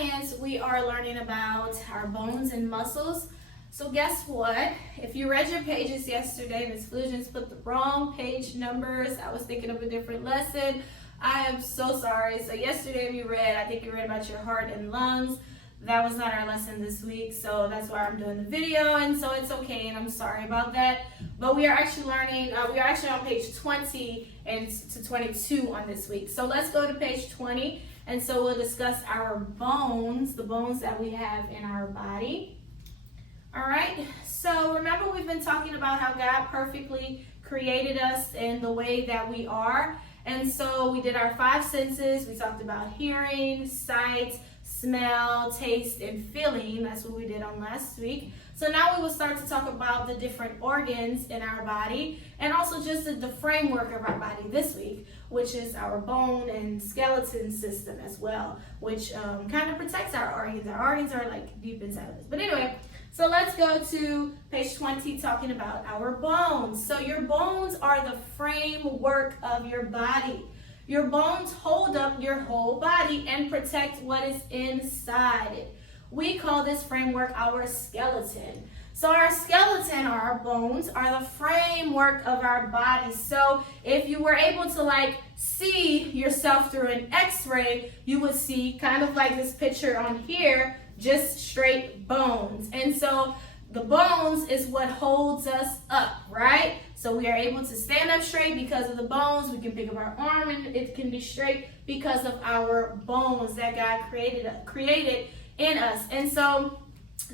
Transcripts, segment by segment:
science, we are learning about our bones and muscles. So guess what? If you read your pages yesterday, Ms. Flugents put the wrong page numbers. I was thinking of a different lesson. I am so sorry. So yesterday I think you read about your heart and lungs. That was not our lesson this week, so that's why I'm doing the video, and so it's okay, and I'm sorry about that. But we are actually learning, we are actually on page 20 and to 22 on this week. So let's go to page 20, and so we'll discuss our bones, the bones that we have in our body. All right, so remember we've been talking about how God perfectly created us in the way that we are. And so we did our 5 senses. We talked about hearing, sight, smell, taste, and feeling. That's what we did on last week. So now we will start to talk about the different organs in our body and also just the framework of our body this week, which is our bone and skeleton system as well, which kind of protects our organs. Our organs are like deep inside of us. But anyway, so let's go to page 20 talking about our bones. So your bones are the framework of your body. Your bones hold up your whole body and protect what is inside it. We call this framework our skeleton. So our skeleton, or our bones, are the framework of our body. So if you were able to see yourself through an x-ray, you would see kind of like this picture on here, just straight bones. And so the bones is what holds us up, right? So we are able to stand up straight because of the bones. We can pick up our arm and it can be straight because of our bones that God created in us. And so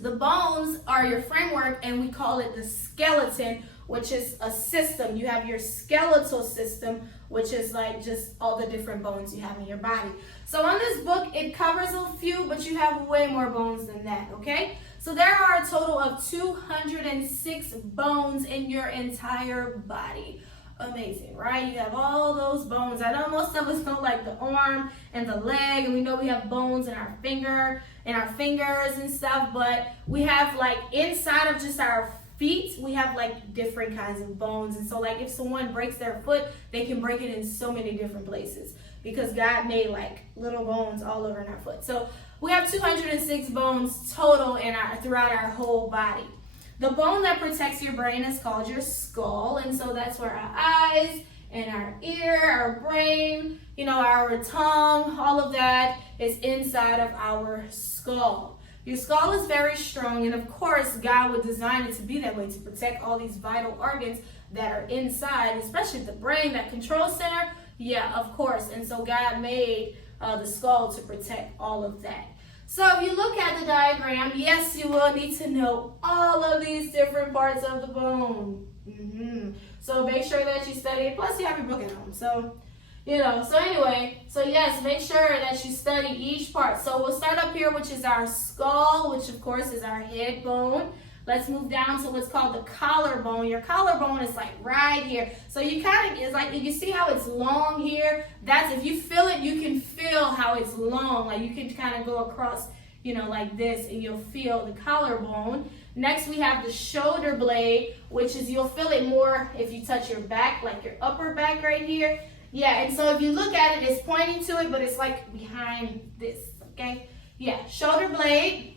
the bones are your framework, and we call it the skeleton, which is a system. You have your skeletal system, which is like just all the different bones you have in your body. So on this book, it covers a few, but you have way more bones than that, okay? So there are a total of 206 bones in your entire body. Amazing, right? You have all those bones. I know most of us know like the arm and the leg, and we know we have bones in our finger and our fingers and stuff, but we have like inside of just our feet, we have like different kinds of bones. And so like if someone breaks their foot, they can break it in so many different places because God made like little bones all over in our foot. So we have 206 bones total throughout our whole body. The bone that protects your brain is called your skull, and so that's where our eyes and our ear, our brain, our tongue, all of that is inside of our skull. Your skull is very strong, and of course, God would design it to be that way, to protect all these vital organs that are inside, especially the brain, that control center. Yeah, of course. And so God made the skull to protect all of that. So if you look at the diagram, yes, you will need to know all of these different parts of the bone. So make sure that you study it. Plus, you have your book at home. So, so yes, make sure that you study each part. So we'll start up here, which is our skull, which of course is our head bone. Let's move down to what's called the collarbone. Your collarbone is like right here. So it's like, you see how it's long here? That's, if you feel it, you can feel how it's long. Like you can kind of go across, like this, and you'll feel the collarbone. Next, we have the shoulder blade, which is, you'll feel it more if you touch your back, like your upper back right here. Yeah, and so if you look at it, it's pointing to it, but it's like behind this, okay? Yeah, shoulder blade.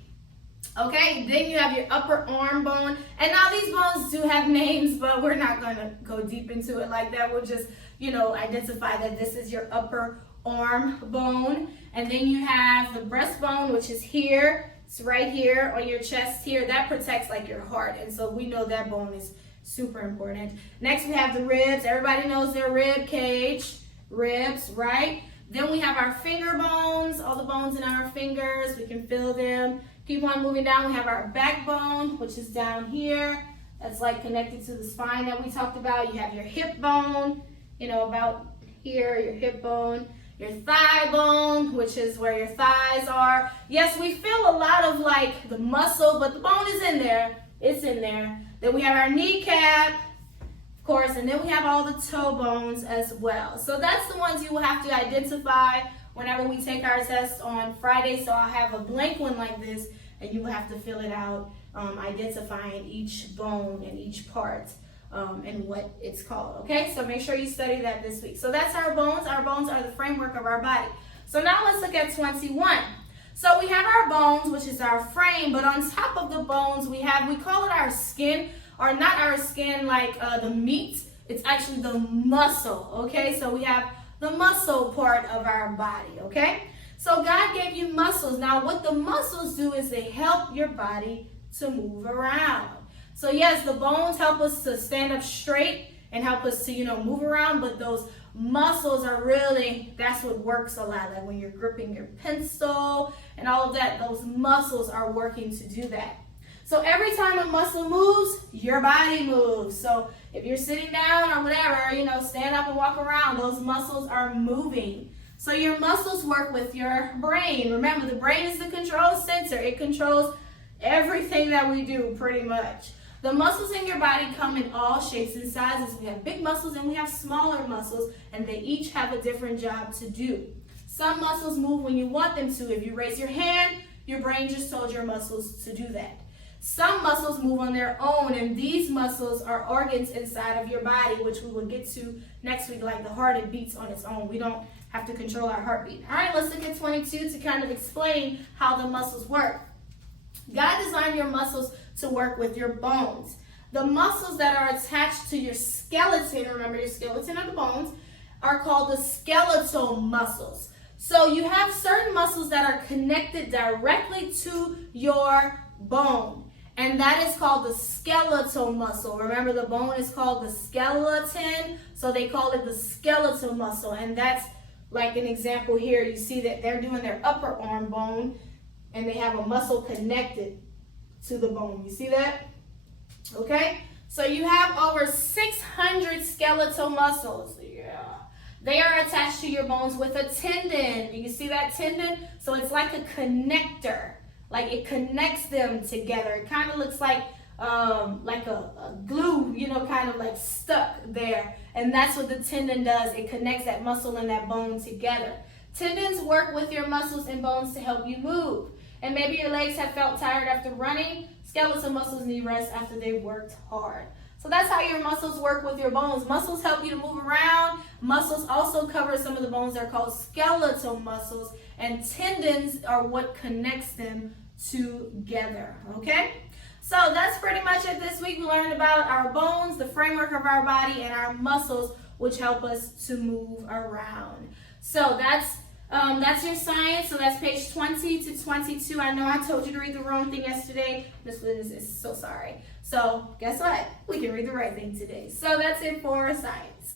Okay, then you have your upper arm bone. And now these bones do have names, but we're not going to go deep into it like that. We'll just, identify that this is your upper arm bone. And then you have the breastbone, which is here. It's right here on your chest here. That protects like your heart. And so we know that bone is super important. Next, we have the ribs. Everybody knows their rib cage, ribs, right? Then we have our finger bones, all the bones in our fingers. We can feel them. Keep on moving down. We have our backbone, which is down here. That's like connected to the spine that we talked about. You have your hip bone, about here, your hip bone. Your thigh bone, which is where your thighs are. Yes, we feel a lot of like the muscle, but the bone is in there. It's in there. Then we have our kneecap, of course, and then we have all the toe bones as well. So that's the ones you will have to identify whenever we take our test on Friday. So I'll have a blank one like this, and you will have to fill it out, identifying each bone and each part and what it's called, okay? So make sure you study that this week. So that's our bones. Our bones are the framework of our body. So now let's look at 21. So we have our bones, which is our frame, but on top of the bones, we call it our skin, or not our skin like the meat. It's actually the muscle, okay? So we have the muscle part of our body, okay? So God gave you muscles. Now, what the muscles do is they help your body to move around. So yes, the bones help us to stand up straight and help us to, move around, but those muscles are really, that's what works a lot. Like when you're gripping your pencil and all of that, those muscles are working to do that. So every time a muscle moves, your body moves. So if you're sitting down or whatever, stand up and walk around, those muscles are moving. So your muscles work with your brain. Remember, the brain is the control center. It controls everything that we do pretty much. The muscles in your body come in all shapes and sizes. We have big muscles and we have smaller muscles, and they each have a different job to do. Some muscles move when you want them to. If you raise your hand, your brain just told your muscles to do that. Some muscles move on their own, and these muscles are organs inside of your body, which we will get to next week, like the heart, it beats on its own. We don't have to control our heartbeat. All right, let's look at 22 to kind of explain how the muscles work. God designed your muscles to work with your bones. The muscles that are attached to your skeleton, remember your skeleton are the bones, are called the skeletal muscles. So you have certain muscles that are connected directly to your bone, and that is called the skeletal muscle. Remember, the bone is called the skeleton, so they call it the skeletal muscle, and that's like an example here. You see that they're doing their upper arm bone, and they have a muscle connected to the bone. You see that? Okay? So you have over 600 skeletal muscles. Yeah. They are attached to your bones with a tendon. You can see that tendon? So it's like a connector. Like it connects them together. It kind of looks like a glue, kind of like stuck there. And that's what the tendon does. It connects that muscle and that bone together. Tendons work with your muscles and bones to help you move. And maybe your legs have felt tired after running. Skeletal muscles need rest after they've worked hard. So that's how your muscles work with your bones. Muscles help you to move around. Muscles also cover some of the bones that are called skeletal muscles. And tendons are what connects them together. Okay? So that's pretty much it this week. We learned about our bones, the framework of our body, and our muscles, which help us to move around. So that's your science. So that's page 20 to 22. I know I told you to read the wrong thing yesterday. Miss Williams is so sorry. So guess what? We can read the right thing today. So that's it for science.